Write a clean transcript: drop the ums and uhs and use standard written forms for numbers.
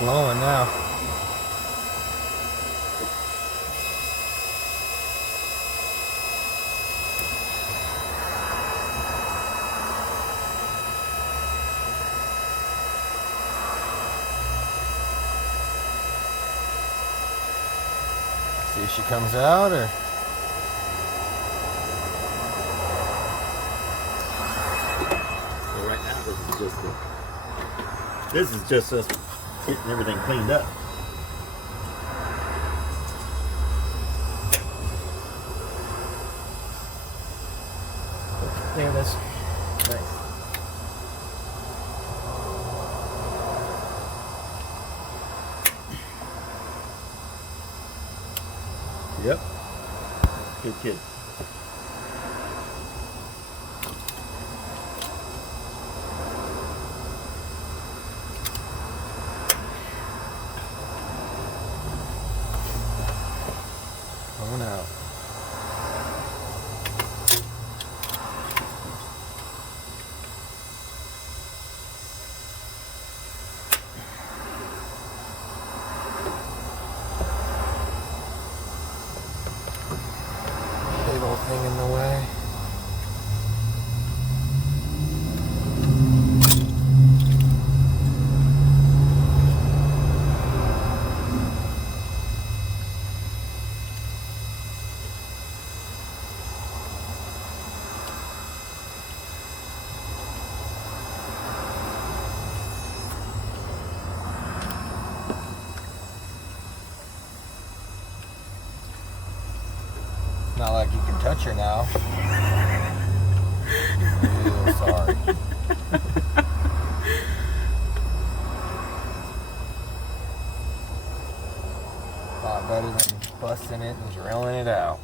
glowing now. See if she comes out or... Well, right now this is just us getting everything cleaned up. There it is. Nice. Yep. Good kid. Going out. Big old thing in the way. Not like you can touch her now. Real sorry. A lot better than busting it and drilling it out.